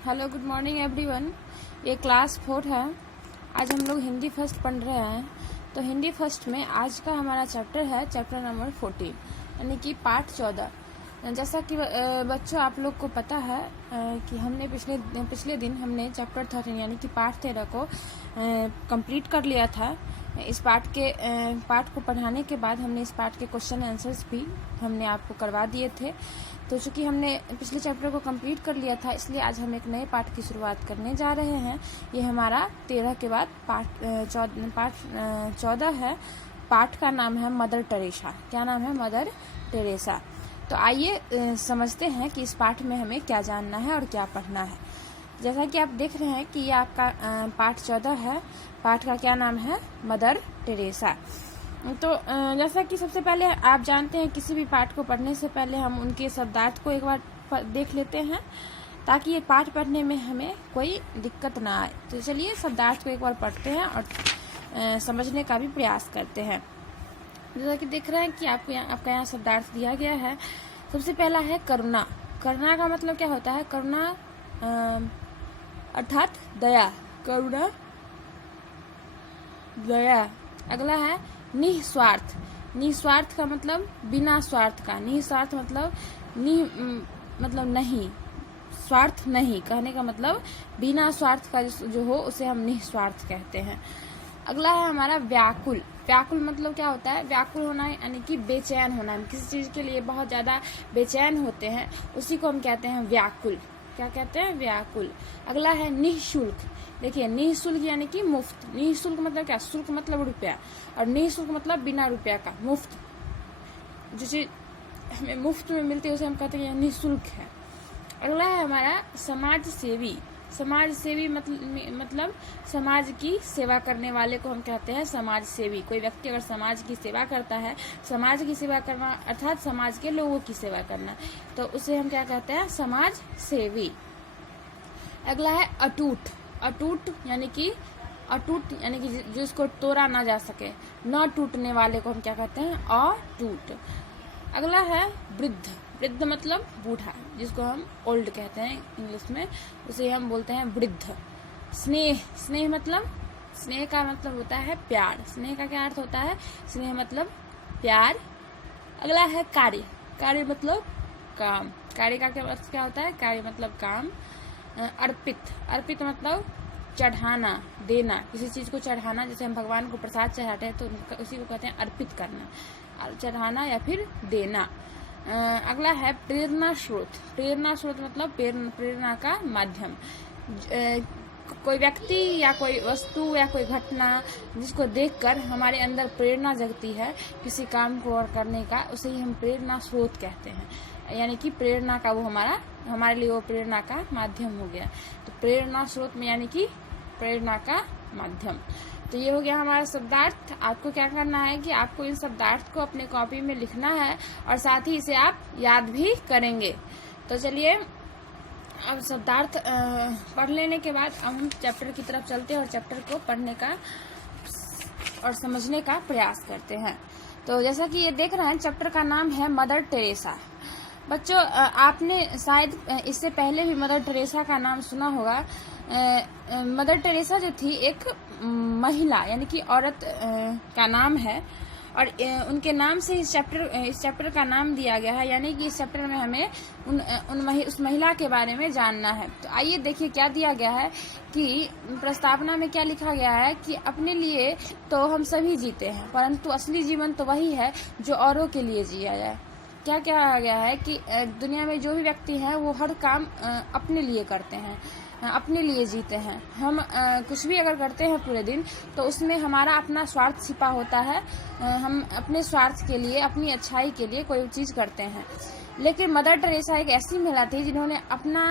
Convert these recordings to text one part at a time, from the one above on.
Hello, good morning everyone. ये class 4 है। आज हम लोग हिंदी फर्स्ट पढ़ रहे हैं। तो हिंदी फर्स्ट में आज का हमारा चैप्टर है चैप्टर नंबर 14, यानी कि पार्ट 14। जैसा कि बच्चों आप लोग को पता है कि हमने पिछले दिन हमने चैप्टर 13 यानी कि पार्ट 13 को कंप्लीट कर लिया था। इस पार्ट को पढ़ाने के बाद हमने इस पार्ट के क्वेश्चन आंसर्स भी हमने आपको करवा दिए थे। तो चूंकि हमने पिछले चैप्टर को कंप्लीट कर लिया था, इसलिए आज हम एक नए पार्ट की शुरुआत करने जा रहे हैं। ये हमारा 13 के बाद पार्ट 14 है। पार्ट का नाम है मदर टेरेसा। क्या नाम है? Mother Teresa. तो आइए समझते हैं कि इस पार्ट में हमें क्या जानना है और क्या पढ़ना है। जैसा कि आप देख रहे हैं कि ये आपका पार्ट 14 है। पार्ट का क्या नाम है? Mother Teresa. तो जैसा कि सबसे पहले आप जानते हैं, किसी भी पाठ को पढ़ने से पहले हम उनके शब्दार्थ को एक बार देख लेते हैं, ताकि ये पाठ पढ़ने में हमें कोई दिक्कत ना आए। तो चलिए शब्दार्थ को एक बार पढ़ते हैं और समझने का भी प्रयास करते हैं। जैसा कि देख रहे हैं कि आपका यहाँ शब्दार्थ दिया गया है। सबसे पहला है करुणा। करुणा का मतलब क्या होता है? करुणा अर्थात दया। करुणा, दया। अगला है निस्वार्थ। निस्वार्थ का मतलब बिना स्वार्थ का। निस्वार्थ मतलब मतलब नहीं, स्वार्थ नहीं। कहने का मतलब बिना स्वार्थ का जो हो उसे हम निस्वार्थ कहते हैं। अगला है हमारा व्याकुल। व्याकुल मतलब क्या होता है? व्याकुल होना यानी कि बेचैन होना। हम किसी चीज के लिए बहुत ज्यादा बेचैन होते हैं, उसी को हम कहते हैं व्याकुल। क्या कहते हैं? व्याकुल। अगला है निःशुल्क। देखिए, निःशुल्क यानी कि मुफ्त। निःशुल्क मतलब क्या? शुल्क मतलब रुपया, और निःशुल्क मतलब बिना रुपया का, मुफ्त। जो चीज हमें मुफ्त में मिलती है उसे हम कहते हैं निःशुल्क है। अगला है हमारा समाज सेवी। समाज सेवी मतलब समाज की सेवा करने वाले को हम कहते हैं समाज सेवी। कोई व्यक्ति अगर समाज की सेवा करता है, समाज की सेवा करना अर्थात समाज के लोगों की सेवा करना, तो उसे हम क्या कहते हैं? समाज सेवी। अगला है अटूट। अटूट यानी कि जिसको तोड़ा ना जा सके, न टूटने वाले को हम क्या कहते हैं? अटूट। अगला है वृद्ध। वृद्ध मतलब बूढ़ा, जिसको हम ओल्ड कहते हैं इंग्लिश में, उसे हम बोलते हैं वृद्ध। स्नेह। स्नेह का मतलब होता है प्यार। स्नेह का क्या अर्थ होता है? स्नेह मतलब प्यार। अगला है कार्य। कार्य मतलब काम। कार्य का क्या अर्थ क्या होता है? कार्य मतलब काम। अर्पित। अर्पित मतलब चढ़ाना, देना। किसी चीज को चढ़ाना, जैसे हम भगवान को प्रसाद चढ़ाते हैं तो उसी को कहते हैं अर्पित करना, चढ़ाना या फिर देना। अगला है प्रेरणा स्रोत। प्रेरणा स्रोत मतलब प्रेरणा का माध्यम। कोई व्यक्ति या कोई वस्तु या कोई घटना जिसको देखकर हमारे अंदर प्रेरणा जगती है किसी काम को और करने का, उसे ही हम प्रेरणा स्रोत कहते हैं। यानी कि प्रेरणा का वो हमारे लिए वो प्रेरणा का माध्यम हो गया। तो प्रेरणा स्रोत में यानी कि प्रेरणा का माध्यम। तो ये हो गया हमारा शब्दार्थ। आपको क्या करना है कि आपको इन शब्दार्थ को अपने कॉपी में लिखना है और साथ ही इसे आप याद भी करेंगे। तो चलिए, अब शब्दार्थ पढ़ लेने के बाद अब हम चैप्टर की तरफ चलते हैं और चैप्टर को पढ़ने का और समझने का प्रयास करते हैं। तो जैसा कि ये देख रहे हैं, चैप्टर का नाम है मदर टेरेसा। बच्चों, आपने शायद इससे पहले भी मदर टेरेसा का नाम सुना होगा। मदर टेरेसा जो थी एक महिला यानी कि औरत का नाम है, और उनके नाम से इस चैप्टर का नाम दिया गया है। यानी कि इस चैप्टर में हमें उस महिला के बारे में जानना है। तो आइए देखिए क्या दिया गया है कि प्रस्तावना में क्या लिखा गया है कि अपने लिए तो हम सभी जीते हैं, परंतु असली जीवन तो वही है जो औरों के लिए जिया जाए। क्या कहा गया है कि दुनिया में जो भी व्यक्ति हैं वो हर काम अपने लिए करते हैं, अपने लिए जीते हैं। हम कुछ भी अगर करते हैं पूरे दिन, तो उसमें हमारा अपना स्वार्थ छिपा होता है। हम अपने स्वार्थ के लिए, अपनी अच्छाई के लिए कोई चीज करते हैं। लेकिन मदर टेरेसा एक ऐसी महिला थी जिन्होंने अपना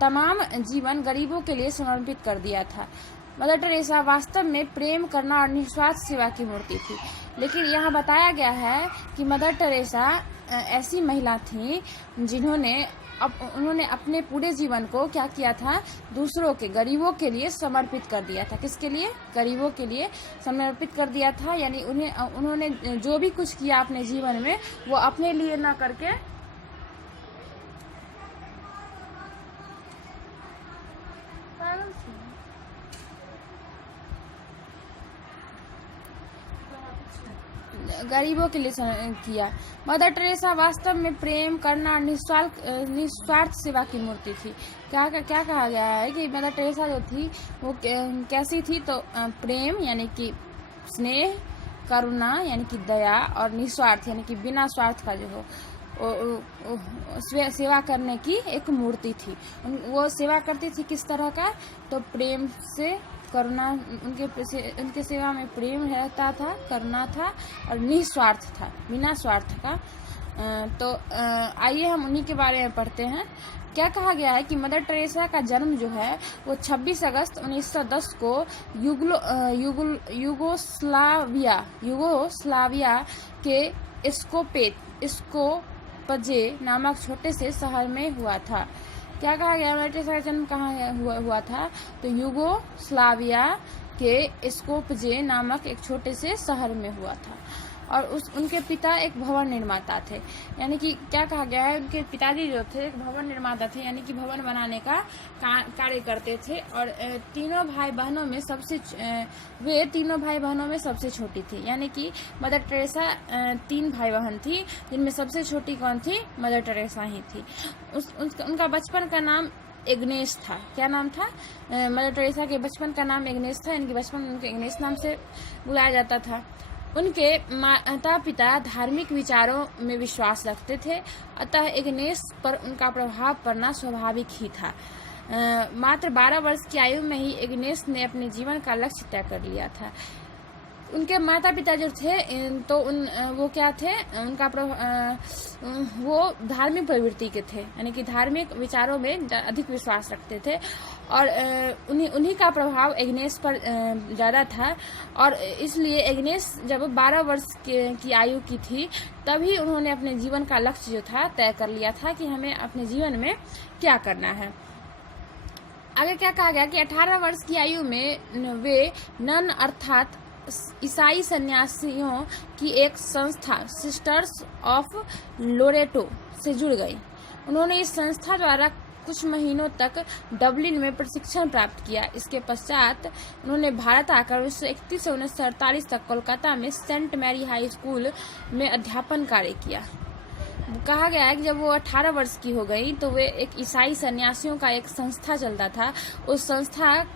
तमाम जीवन गरीबों के लिए समर्पित कर दिया था। मदर टेरेसा वास्तव में प्रेम करना और निस्वार्थ सेवा की मूर्ति थी। लेकिन यहाँ बताया गया है कि मदर टेरेसा ऐसी महिला थी जिन्होंने उन्होंने अपने पूरे जीवन को क्या किया था? दूसरों के, गरीबों के लिए समर्पित कर दिया था। किसके लिए? गरीबों के लिए समर्पित कर दिया था। यानी उन्होंने जो भी कुछ किया अपने जीवन में, वो अपने लिए ना करके गरीबों के लिए किया। मदर टेरेसा वास्तव में प्रेम, करुणा और निस्वार्थ सेवा की मूर्ति थी। क्या कहा गया है कि मदर टेरेसा जो थी वो कैसी थी, तो प्रेम यानी कि स्नेह, करुणा यानी कि दया, और निस्वार्थ यानी कि बिना स्वार्थ का जो हो सेवा करने की एक मूर्ति थी। वो सेवा करती थी किस तरह का, तो प्रेम से, करुणा, उनके सेवा में प्रेम रहता था, करुणा था और निस्वार्थ था, बिना स्वार्थ का। तो आइए हम उन्हीं के बारे में पढ़ते हैं। क्या कहा गया है कि मदर टेरेसा का जन्म जो है वो 26 अगस्त 1910 को यूगोस्लाविया के स्कोपजे नामक छोटे से शहर में हुआ था। क्या कहा गया, मदर टेरेसा का जन्म कहाँ हुआ था, तो यूगोस्लाविया के स्कोपजे नामक एक छोटे से शहर में हुआ था। और उनके पिता एक भवन निर्माता थे। यानी कि क्या कहा गया है, उनके पिताजी जो थे एक भवन निर्माता थे, यानी कि भवन बनाने का कार्य करते थे। और वे तीनों भाई बहनों में सबसे छोटी थी। यानी कि मदर टेरेसा 3 भाई बहन थी, जिनमें सबसे छोटी कौन थी, मदर टेरेसा ही थी। उनका बचपन का नाम एग्नेस था। क्या नाम था, मदर टेरेसा के बचपन का नाम एग्नेस था, यानी कि बचपन उनके एग्नेस नाम से बुलाया जाता था। उनके माता पिता धार्मिक विचारों में विश्वास रखते थे, अतः एग्नेस पर उनका प्रभाव पड़ना स्वाभाविक ही था। मात्र 12 वर्ष की आयु में ही एग्नेस ने अपने जीवन का लक्ष्य तय कर लिया था। उनके माता पिता जो थे तो वो क्या थे, वो धार्मिक प्रवृत्ति के थे, यानी कि धार्मिक विचारों में अधिक विश्वास रखते थे। और उन्हीं का प्रभाव एग्नेस पर ज़्यादा था। और इसलिए एग्नेस जब 12 वर्ष की आयु की थी, तभी उन्होंने अपने जीवन का लक्ष्य जो था तय कर लिया था कि हमें अपने जीवन में क्या करना है। आगे क्या कहा गया कि 18 वर्ष की आयु में वे नन अर्थात ईसाई सन्यासियों की एक संस्था सिस्टर्स ऑफ लोरेटो से जुड़ गई। उन्होंने इस संस्था द्वारा कुछ महीनों तक डबलिन में प्रशिक्षण प्राप्त किया। इसके पश्चात उन्होंने भारत आकर 1931 से 1948 तक कोलकाता में सेंट मैरी हाई स्कूल में अध्यापन कार्य किया। कहा गया है कि जब वो 18 वर्ष की हो गई तो वे एक ईसाई सन्यासियों का एक संस्था चलता था। उस संस्था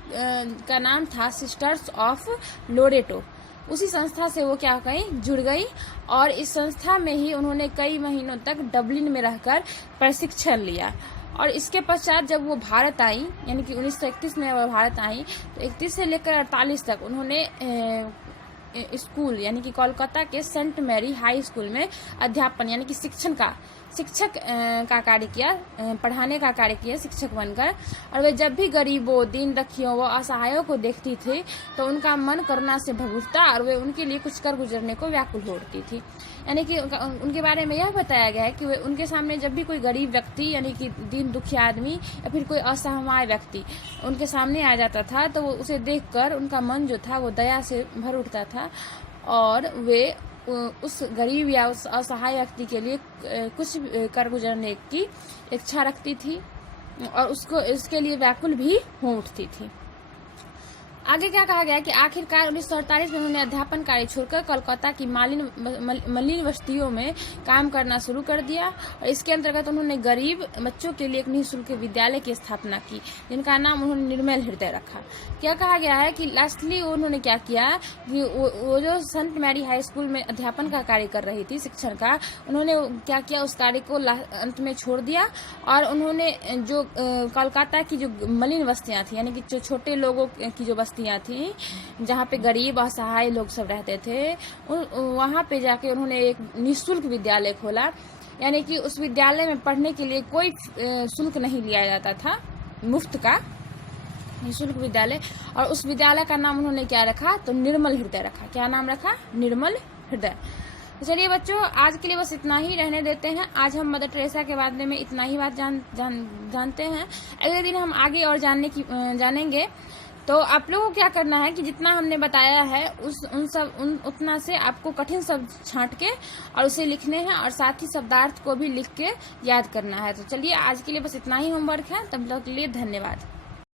का नाम था सिस्टर्स ऑफ लोरेटो। उसी संस्था से वो क्या गई, जुड़ गई। और इस संस्था में ही उन्होंने कई महीनों तक डबलिन में रहकर प्रशिक्षण लिया। और इसके पश्चात जब वो भारत आई, यानी कि 1931 में वो भारत आई, तो 31 से लेकर 48 तक उन्होंने स्कूल यानी कि कोलकाता के सेंट मैरी हाई स्कूल में अध्यापन यानी कि शिक्षक का कार्य किया, पढ़ाने का कार्य किया शिक्षक बनकर। और वे जब भी गरीबों, दीन रखियों व असहायों को देखती थी तो उनका मन करुणा से भर उठता और वे उनके लिए कुछ कर गुजरने को व्याकुल हो उठती थी। यानी कि उनके बारे में यह बताया गया है कि वे उनके सामने जब भी कोई गरीब व्यक्ति यानी कि दीन दुखिया आदमी या फिर कोई असहाय व्यक्ति उनके सामने आ जाता था तो वो उसे देखकर उनका मन जो था वो दया से भर उठता था और वे उस गरीब या उस असहाय व्यक्ति के लिए कुछ कर गुजरने की इच्छा रखती थी और उसके लिए व्याकुल भी हो उठती थी। आगे क्या कहा गया कि आखिरकार 1948 में उन्होंने अध्यापन कार्य छोड़कर कोलकाता की मलिन बस्तियों में काम करना शुरू कर दिया और इसके अंतर्गत उन्होंने गरीब बच्चों के लिए एक निःशुल्क विद्यालय की स्थापना की जिनका नाम उन्होंने निर्मल हृदय रखा। क्या कहा गया है कि लास्टली उन्होंने क्या किया कि वो जो सेंट मैरी हाई स्कूल में अध्यापन का कार्य कर रही थी शिक्षण का, उन्होंने क्या किया उस कार्य को अंत में छोड़ दिया और उन्होंने जो कोलकाता की जो मलिन बस्तियां थी यानी कि जो छोटे लोगों की जो बस्तियां थी जहाँ पे गरीब असहाय लोग सब रहते थे वहाँ पे जाके उन्होंने एक निःशुल्क विद्यालय खोला। यानी कि उस विद्यालय में पढ़ने के लिए कोई शुल्क नहीं लिया जाता था, मुफ्त का निःशुल्क विद्यालय। और उस विद्यालय का नाम उन्होंने क्या रखा तो निर्मल हृदय रखा। क्या नाम रखा? निर्मल हृदय। तो चलिए बच्चों आज के लिए बस इतना ही रहने देते हैं। आज हम मदर टेरेसा के बारे में इतना ही बात जानते हैं। अगले दिन हम आगे और जानेंगे। तो आप लोगों को क्या करना है कि जितना हमने बताया है उतना से आपको कठिन शब्द छांट के और उसे लिखने हैं और साथ ही शब्दार्थ को भी लिख के याद करना है। तो चलिए आज के लिए बस इतना ही होमवर्क है। तब तक के लिए धन्यवाद।